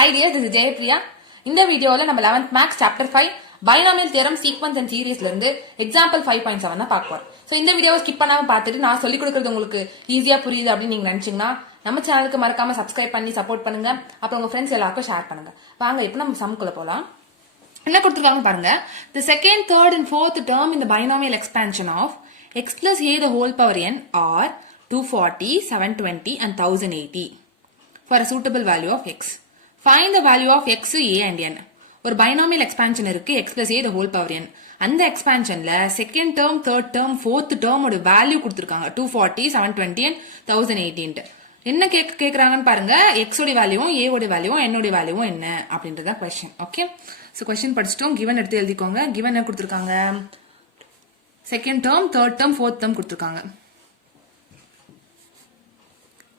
Hi dear, this is Jaypriya. இந்த வீடியோல நம்ம 11th Maths Chapter 5 Binomial Theorem Sequence and Series இருந்து Example 5.7 தான் பார்க்க போறோம். சோ இந்த வீடியோவை ஸ்கிப் பண்ணாம பார்த்துட்டு நான் சொல்லி கொடுக்கிறது உங்களுக்கு ஈஸியா புரியுது அப்படின்னு நீங்க நினைச்சீங்கன்னா நம்ம சேனலுக்கு மறக்காம சப்ஸ்கிரைப் பண்ணி சப்போர்ட் பண்ணுங்க. அப்புறம் உங்க ஃப்ரெண்ட்ஸ் எல்லாருக்கும் ஷேர் பண்ணுங்க. வாங்க இப்போ நம்ம சம்க்குள்ள போலாம். என்ன கொடுத்திருக்காங்க பாருங்க. The second, third and fourth term in the binomial expansion of x plus a the whole power n are 240, 720 and 1080 for a suitable value of x. Find the value of x, a and n. ஒரு binomial expansion இருக்கு x plus a the whole power n. அந்த expansionல second term, third term, fourth term ஓட value கொடுத்திருக்காங்க 240, 720 and 1080. என்ன கேக்குறாங்கன்னு பாருங்க. x ஓட வேல்யூவும் a ஓட வேல்யூவும் n ஓட வேல்யூவும் என்ன அப்படின்றத क्वेश्चन. ஓகே, சோ क्वेश्चन படிச்சிட்டோம். given எடுத்து எழுதிக்கோங்க. given என்ன கொடுத்திருக்காங்க? Second term, third term, fourth term கொடுத்திருக்காங்க.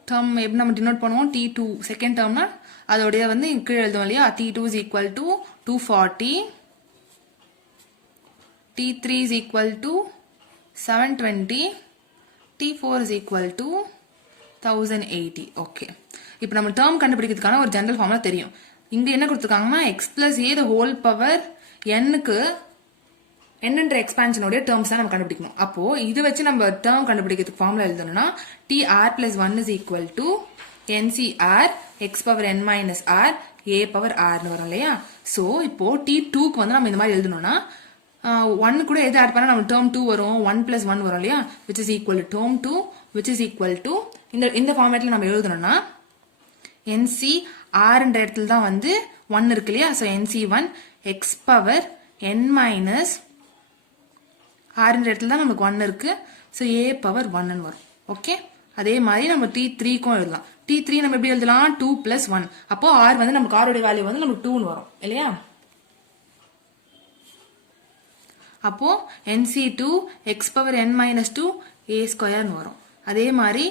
term எப்படி நம்ம டினோட் பண்ணுவோம்? t2 செகண்ட் termனா அதோடைய வந்து கீழ எழுதுவோம் இல்லையா? t2 is equal to 240, t3 is equal to 720, t4 is equal to 1080. Okay, இப்போ நம்ம term கண்டுபிடிக்கிறதுக்கான ஒரு ஜெனரல் ஃபார்முலா தெரியும். இங்க என்ன கொடுத்திருக்காங்கன்னா x plus a the whole power n-க்கு என்னன்ற எக்ஸ்பான்ஷனோட டேர்ம்ஸ் தான் நம்ம கண்டுபிடிக்கணும். அப்போ இது வச்சு நம்ம டேர்ம் கண்டுபிடிக்கிறதுக்கு ஃபார்முலா எழுதணும்னா tr plus 1 is equal to ncr x power n minus r a power r னு வரும் இல்லையா? சோ இப்போ t2க்கு வந்து நம்ம இந்த மாதிரி எழுதணும்னா 1 கூட எது ஆட் பண்ணா நம்ம term 2 வரும், 1 plus 1 வரும் இல்லையா? which is equal to term 2 which is equal to இந்த ஃபார்மேட்ல நம்ம எழுதணும்னா nc r என்ற இடத்துல தான் வந்து 1 இருக்கு இல்லையா? So nc1 x power n minus r என்ற இடத்துல தான் நமக்கு 1 இருக்கு. சோ a power 1 ன்னு வரும். ஓகே, அதே மாதிரி நம்ம t3க்கும் எழுதலாம். t3 நம்ம எப்படி எழுதலாம்? 2 plus 1. அப்போ r வந்து நமக்கு r ஓட வேல்யூ வந்து நமக்கு 2 ன்னு வரும் இல்லையா? அப்போ nc2 x power n minus 2 a square ன்னு வரும். அதே மாதிரி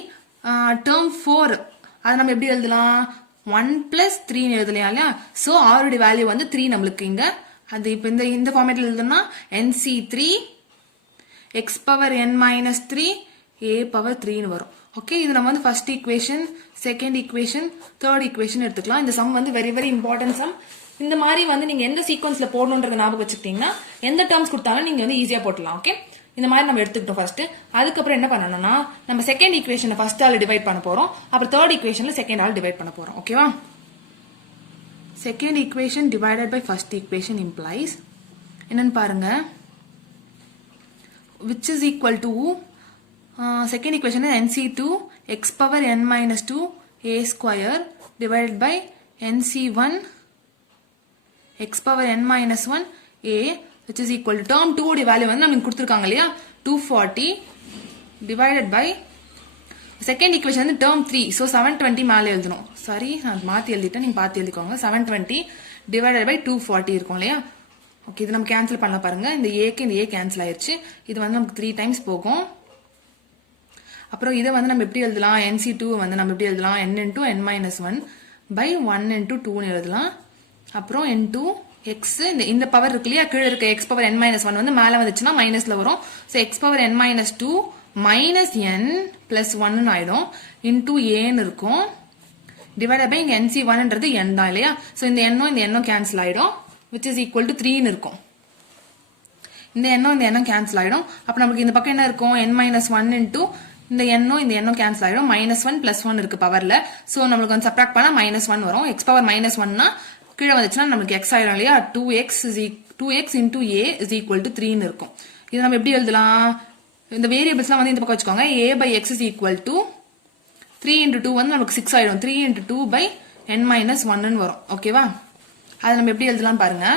term 4 அது நம்ம எப்படி எழுதலாம்? 1 plus 3 ன்னு எழுதலாம் இல்லையா? சோ r ஓட வேல்யூ வந்து 3 நம்மளுக்கு இங்க. அது இப்போ இந்த ஃபார்மேட்ல எழுதணும்னா nc3 x power n minus 3 a power 3 ன்னு வரும். ஓகே, இது நம்ம வந்து first equation, second equation, third equation எடுத்துக்கலாம். இந்த சம் வந்து வெரி வெரி இம்பார்ட்டன்ட் சம். இந்த மாதிரி வந்து நீங்க எந்த சீக்வன்ஸ்ல போடணும்ன்றத ஞாபகம் வச்சுக்கிட்டீங்கன்னா எந்த டேர்ம்ஸ் கொடுத்தாலும் நீங்க வந்து ஈஸியா போடலாம். ஓகே, இந்த மாதிரி நம்ம எடுத்துக்கிட்டோம் ஃபர்ஸ்ட். அதுக்கப்புறம் என்ன பண்ணணும்னா நம்ம செகண்ட் ஈக்குவேஷனை ஃபர்ஸ்ட் ஆல் டிவைட் பண்ண போறோம், அப்புறம் தேர்ட் ஈக்குவேஷன்ல செகண்ட் ஆல் டிவைட் பண்ண போறோம். ஓகேவா? Second equation divided by first equation implies என்னன்னு பாருங்க. which is equal to second equation is nc2 x power n minus 2 a square divided by nc1 x power n minus 1 a which is equal to term 2 ஓட value வந்து நமக்கு கொடுத்திருக்காங்க இல்லையா? 240 divided by second equation வந்து term 3. so 720 மேல எழுதணும். Sorry, நான் மாத்தி எழுதிட்டேன், நீங்க பார்த்து எழுதிக்கோங்க. 720 divided by 240 இருக்கும் இல்லையா? ஓகே, இது நம்ம கேன்சல் பண்ண பாருங்க. இந்த ஏக்கு இந்த ஏ கேன்சல் ஆயிருச்சு. இது வந்து நமக்கு 3 டைம்ஸ் போகும். அப்புறம் இதை வந்து நம்ம எப்படி எழுதலாம்? nc2 வந்து நம்ம எப்படி எழுதலாம்? n into n minus 1 by 1 into 2 ன்னு எழுதலாம். அப்புறம் into x இந்த பவர் இருக்கு இல்லையா? கீழே இருக்க x power n minus 1 வந்து மேல வந்துச்சுன்னா மைனஸ்ல வரும். So x power n minus 2 minus n plus 1 ன்னு ஆயிடும். into a ன்னு இருக்கும். டிவைட் பை இங்க nc1ன்றது n தான் இல்லையா? ஸோ இந்த n கேன்சல் ஆயிடும். which is equal to 3 ன்னு இருக்கும். இந்த n கேன்சல் ஆயிடும். அப்ப நமக்கு இந்த பக்கம் என்ன இருக்கும்? n minus 1 into இந்த n கேன்சல் ஆயிடும். minus 1 plus 1 இருக்கு பவர்ல. சோ நமக்கு வந்து சப்ட்ராக்ட் பண்ணா minus 1 வரும். x power minus 1 னா கீழே வந்துச்சுன்னா நமக்கு x ஆயிடும் இல்லையா? 2x into a is equal to 3 ன்னு இருக்கும். இது நம்ம எப்படி எழுதலாம்? இந்த வேரியபிள்ஸ்லாம் வந்து இந்த பக்கம் வச்சுக்கோங்க. a by x is equal to 3 into 2 வந்து நமக்கு 6 ஆயிடும். 3 into 2 by n minus 1 ன்னு வரும். ஓகேவா? அது நம்ம எப்படி எழுதலாம் பாருங்க.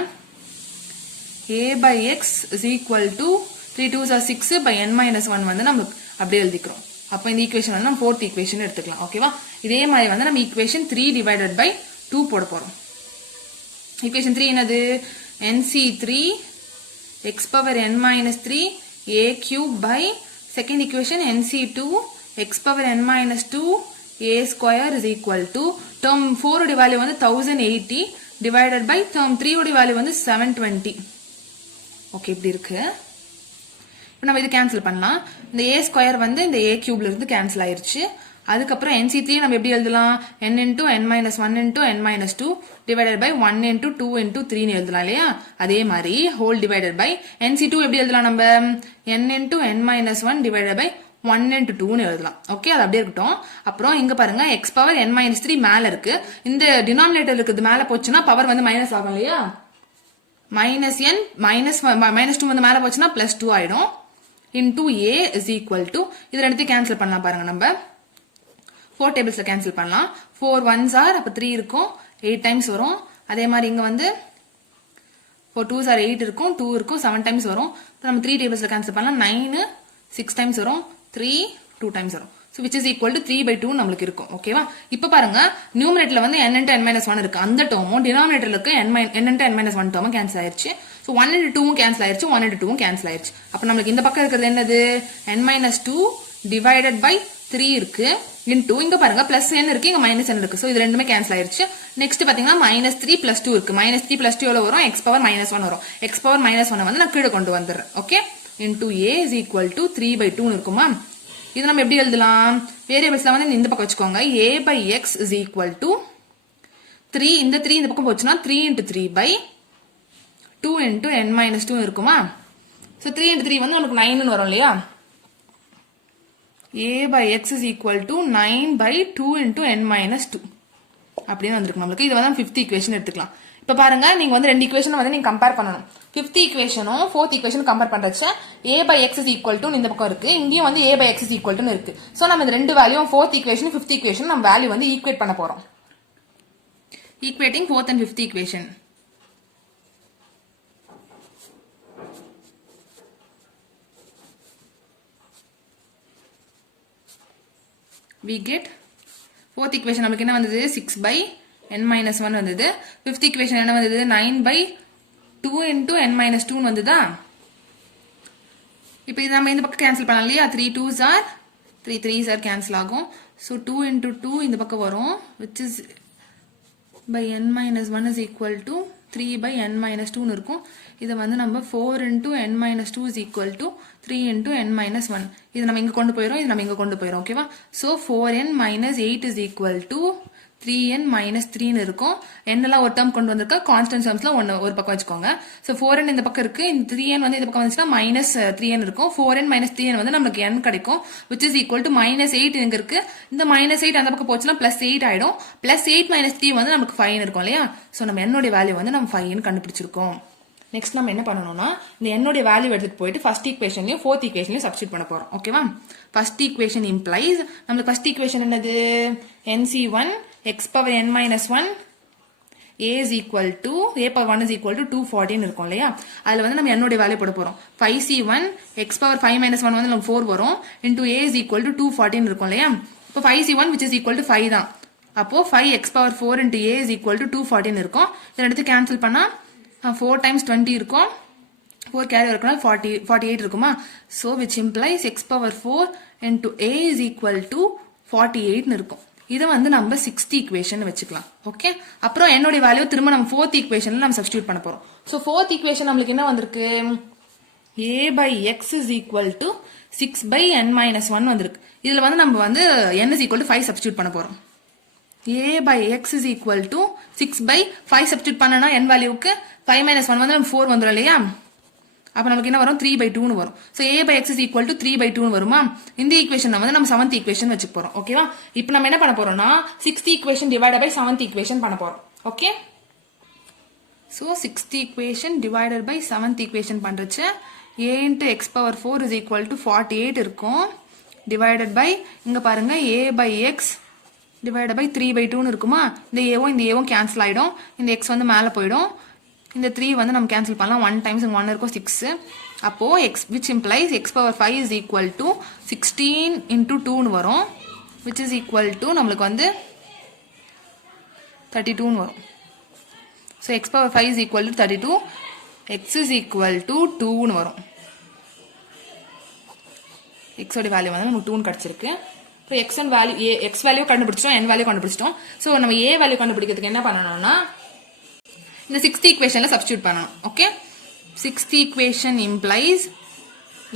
a by x is equal to 3 2s are 6 by n minus 1 வந்து நம்ம அப்படியே எழுதிக்கிறோம். அப்போ இந்த ஈக்குவேஷன் வந்து நம்ம ஃபோர்த் ஈக்குவேஷன் எடுத்துக்கலாம். ஓகேவா? இதே மாதிரி வந்து நம்ம ஈக்குவேஷன் 3 டிவைடட் பை 2 போட போறோம். ஈக்குவேஷன் 3 என்னது? nc3 x power n minus 3 a cube by second equation nc2 x power n minus 2 a square is equal to term 4 ஓட வேல்யூ வந்து 1080 divided by term 3 ஓட வேல்யூ வந்து 720. ஓகே, இப்படி இருக்கு. இப்போ நம்ம இது கேன்சல் பண்ணலாம். இந்த a ஸ்கொயர் வந்து இந்த a கியூப்ல இருந்து கேன்சல் ஆயிருச்சு. அதுக்கப்புறம் NC3 நம்ம எப்படி எழுதலாம் n into n minus 1 into n minus 2 divided by 1 into 2 into 3 எழுதலாம் இல்லையா அதே மாதிரி whole divided by NC2 எப்படி எழுதலாம் நம்ம n into n minus 1 divided by 1 into 2 எழுதலாம் ஓகே அது அப்படியே இருக்கட்டும் அப்புறம் இங்க பாருங்க x power n minus 3 மேல இருக்கு இந்த டினாமினேட்டர் இருக்குது மேல போச்சுன்னா பவர் வந்து மைனஸ் ஆகும் இல்லையா minus n minus 2 வந்து மேல போச்சுன்னா plus 2 ஆயிடும் into a is equal to இது ரெண்டுத்தையும் கேன்சல் பண்ணலாம் பாருங்க நம்ம 4 டேபிள்ஸ்ல கேன்சல் பண்ணலாம் 4 ones are அப்ப 3 இருக்கும் 8 டைம்ஸ் வரும் அதே மாதிரி இங்க வந்து 4 2s are 8 இருக்கும் 2 இருக்கும் 7 டைம்ஸ் வரும் நம்ம 3 டேபிள்ஸ்ல கேன்சல் பண்ணலாம் 9 6 டைம்ஸ் வரும் 3 2 டைம்ஸ் வரும் so which is equal to 3/2 நமக்கு இருக்கும் ஓகேவா இப்போ பாருங்க நியூமரேட்டர்ல வந்து n into n minus 1 இருக்கு அந்த டேர்மும் டினாமினேட்டர்ல இருக்கு n into n minus 1 டேர்மும் cancel ஆயிருச்சு so 1 into 2 கேன்சல் ஆயிருச்சு 1 into 2 கேன்சல் ஆயிருச்சு அப்ப நமக்கு இந்த பக்கம் இருக்குது என்னது n minus 2 divided by 3 இருக்கு into இங்க பாருங்க plus n இருக்கு இங்க minus n இருக்கு so இது ரெண்டுமே கேன்சல் ஆயிருச்சு நெக்ஸ்ட் பாத்தீங்கன்னா -3 + 2 இருக்கு -3 + 2 எவ்வளவு வரும் x power -1 வரும் x power -1 வந்து நான் கீழ கொண்டு வந்துறேன் okay into a is equal to 3/2 இருக்குமா இது நம்ம எப்படி எழுதலாம் வேரியபிள்ஸ்ல வந்து இந்த பக்கம் வச்சுக்கோங்க a by x is equal to 3 இந்த 3 இந்த பக்கம் போச்சுனா 3 into 3 by 2 into n minus 2 இருக்குமா so 3 into 3 வந்து நமக்கு 9 ன்னு வரும் இல்லையா a by x is equal to 9 by 2 into n minus 2 அப்படின்னு வந்திருக்கு நமக்கு இது வந்து 5th ஈக்குவேஷன் எடுத்துக்கலாம் இப்ப பாருங்க நீங்க வந்து ரெண்டு ஈக்குவேஷன் வந்து நீங்க கம்பேர் பண்ணனும் 5th ஈக்குவேஷனும் 4th ஈக்குவேஷனும் கம்பேர் பண்றச்ச a by x is equal to இந்த பக்கம் இருக்கு இங்கேயும் வந்து a by x is equal to இருக்கு சோ நம்ம இந்த ரெண்டு value 4th equation 5th equation நம்ம வேல்யூ வந்து ஈக்குவேட் பண்ண போறோம் equating 4th and 5th equation we get 4th equation நமக்கு என்ன வந்தது 6 by n minus 1 வந்தது 5th equation என்ன வந்தது 9 by 2 into n minus 2 வந்ததா இப்போ இது நம்ம இந்த பக்கம் கேன்சல் பண்ணலாம் இல்லையா 3 2s are 3 3s are cancel ஆகும் so 2 into 2 இந்த பக்கம் வரும் which is by n minus 1 is equal to 3 by n minus 2 னு இருக்கும் இத வந்து நம்ம 4 into n minus 2 is equal to 3 into n minus 1 இது நம்ம இங்க கொண்டு போயிரோம் இது நம்ம இங்க கொண்டு போயிரோம் ஓகேவா so 4n minus 8 is equal to 3n minus 3 னு இருக்கும் n எல்லாம் ஒரு டேர்ம் கொண்டு வந்திருக்க கான்ஸ்டன்ட் டேர்ம்ஸ்ல ஒரு பக்கம் வச்சுக்கோங்க so 4n இந்த பக்கம் இருக்கு இந்த 3n வந்து இந்த பக்கம் வந்துச்சுனா minus 3n இருக்கும் 4n minus 3n வந்து நமக்கு n கிடைக்கும் which is equal to minus 8 இங்க இருக்கு இந்த minus 8 அந்த பக்கம் போச்சுனா plus 8 ஆயிடும் plus 8 minus 3 வந்து நமக்கு 5 னு இருக்கும் இல்லையா so நம்ம n ஓட வேல்யூ வந்து நம்ம 5 னு கண்டுபிடிச்சிருக்கோம் நெக்ஸ்ட் நம்ம என்ன பண்ணனும்னா இந்த n ஓட வேல்யூ எடுத்துட்டு போயிட்டு ஃபர்ஸ்ட் ஈக்குவேஷன்லயும் ஃபோர்த் ஈக்குவேஷன்லயும் சப்ஸ்டிட்யூட் பண்ண போறோம் ஓகேவா ஃபர்ஸ்ட் ஈக்குவேஷன் இம்ப்ளைஸ் நமக்கு ஃபர்ஸ்ட் ஈக்குவேஷன் என்னது nc1 x power n minus 1 a is equal to a power 1 is equal to 214 இருக்கும் இல்லையா அதுல வந்து நம்ம n ஓட வேல்யூ போட போறோம் 5c1 x power 5 minus 1 வந்து நமக்கு 4 வரும் into a is equal to 214 இருக்கும் இல்லையா இப்போ 5c1 which is equal to 5 தான் அப்போ 5x power 4 into a is equal to 214 இருக்கும் இத எடுத்து கேன்சல் பண்ணா 4 times 20 இருக்கும் 4 கேரி வரதுனால 48 இருக்குமா so which implies x power 4 into a is equal to 48 னு இருக்கும் இத வந்து நம்ம 6th ஈக்குவேஷன் வச்சுக்கலாம் ஓகே அப்புறம் n ஓட வேல்யூ திரும்ப நம்ம 4th ஈக்குவேஷன்ல நம்ம சப்ஸ்டிட்யூட் பண்ண போறோம் so 4th ஈக்குவேஷன் நமக்கு என்ன வந்திருக்கு a by x is equal to 6 by n minus 1 வந்திருக்கு இதுல வந்து நம்ம வந்து n is equal to 5 substitute பண்ண போறோம் a by x is equal to 6 by 5 substitute பண்ணனா n வேல்யூக்கு 5 minus 1 வந்து நம்ம 4 வந்துரும் இல்லையா அப்ப நமக்கு என்ன வரும் 3/2 னு வரும் so a by x is equal to 3/2 னு வருமா இந்த ஈக்குவேஷன் வந்து நம்ம 7th ஈக்குவேஷன் வச்சுக்க போறோம் ஓகேவா இப்போ நம்ம என்ன பண்ண போறோம்னா 6th equation divided by 7th equation பண்ண போறோம் okay so 6th equation divided by 7th equation பண்றச்ச a into x power 4 is equal to 48 இருக்கும் divided by இங்க பாருங்க a by x divided by 3/2 னு இருக்குமா இந்த a வும் கேன்சல் ஆயிடும் இந்த x வந்து மேல போய்டும் இந்த 3 வந்து நம்ம கேன்சல் பண்ணலாம் 1 times 1 இருக்கும் 6 அப்போ x which implies x power 5 is equal to 16 into 2 னு வரும் which is equal to நமக்கு வந்து 32 னு வரும் so x power 5 is equal to 32 x is equal to 2 னு வரும் x ஓட வேல்யூ வந்து நமக்கு 2 னு கிடைச்சிருக்கு இப்போ x and value x value கண்டுபிடிச்சிட்டோம் n வேல்யூ கண்டுபிடிச்சிட்டோம் சோ நம்ம a வேல்யூ கண்டுபிடிக்கிறதுக்கு என்ன பண்ணனும்னா இந்த 6th ஈக்குவேஷன்ல சப்ஸ்டிட்யூட் பண்ணனும் okay 6th equation implies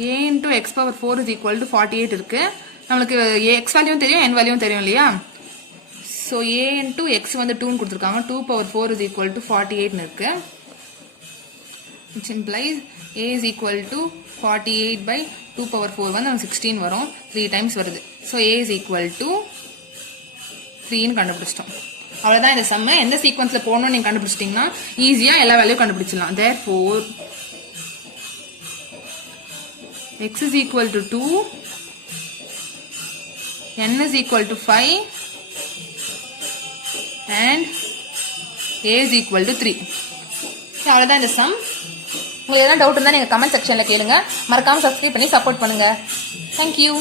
a into x power 4 is equal to 48 இருக்கு நம்மளுக்கு எக்ஸ் வேல்யூவும் தெரியும் என் வேல்யூவும் தெரியும் இல்லையா. ஸோ ஏ இன்டூ எக்ஸ் வந்து 2ன்னு கொடுத்துருக்காங்க. 2^4 is equal to 48ன்னு இருக்கு. which implies a is equal to 48 by 2^4 வந்து 16 வரும். 3 times வருது. So a is equal to 3ன்னு கண்டுபிடிச்சிட்டோம். அவ்வளோதான் இந்த சம்ம. எந்த சீக்வன்ஸில் போகணும்னு நீங்கள் கண்டுபிடிச்சிட்டிங்கன்னா ஈஸியாக எல்லா வேல்யூ கண்டுபிடிச்சிடலாம். therefore x is equal to 2, n is equal to 5 and a is equal to 3. அவ்வளோதான் இந்த சம். உங்களுக்கு எதாவது டவுட் இருந்தால் நீங்கள் கமெண்ட் செக்ஷனில் கேளுங்க. மறக்காமல் சப்ஸ்கிரைப் பண்ணி சப்போர்ட் பண்ணுங்கள். தேங்க்யூ.